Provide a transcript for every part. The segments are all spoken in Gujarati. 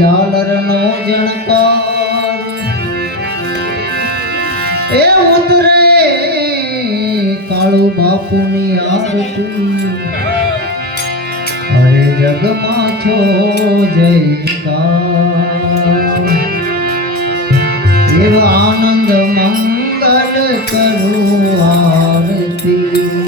ઝાલરનો જણકાર. એ ઉતરે કાળુ બાપુની આરતી જગ જગમાં છો જયકાર. એવા આનંદ મંગલ કરું આરતી.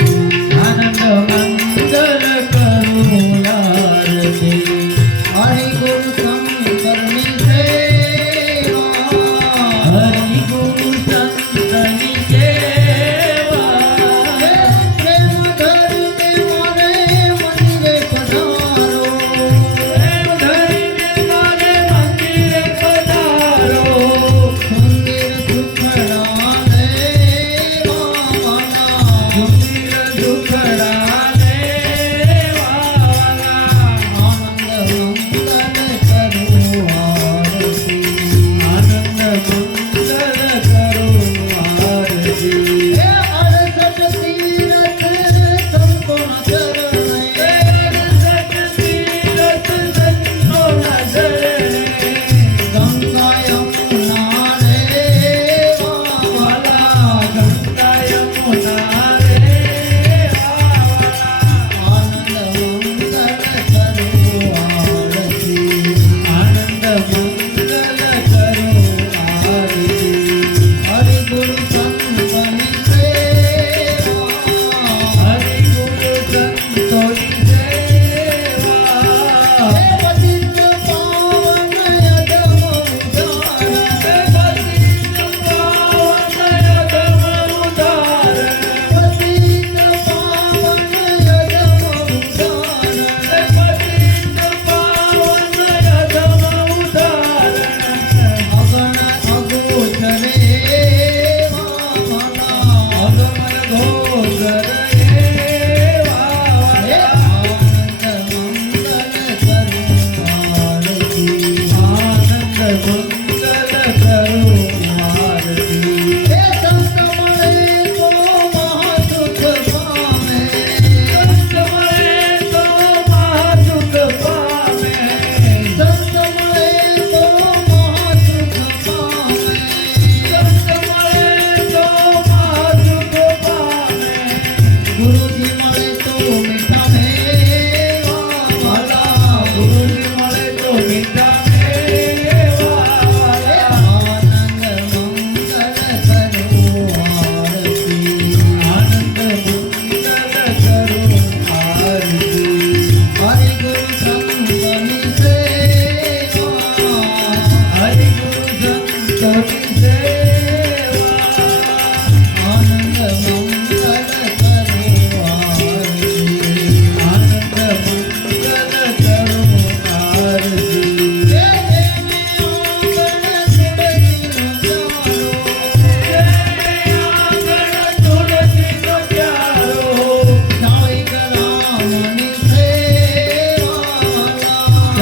Thank you.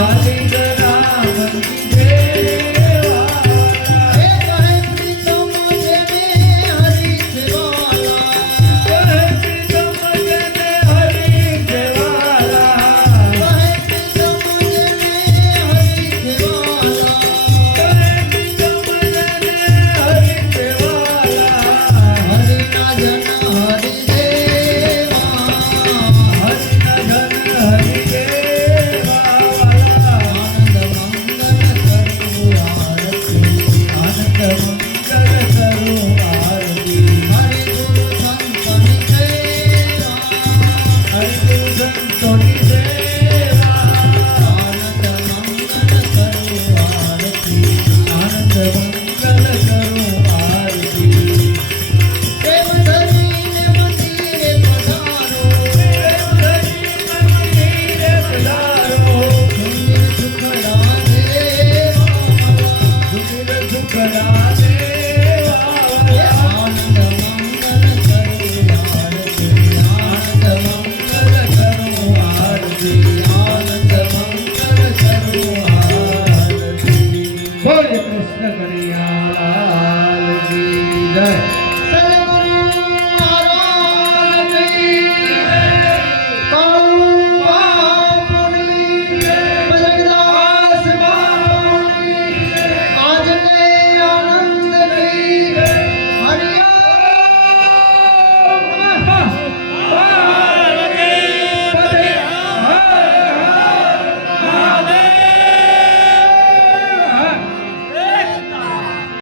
Charlie. Yeah.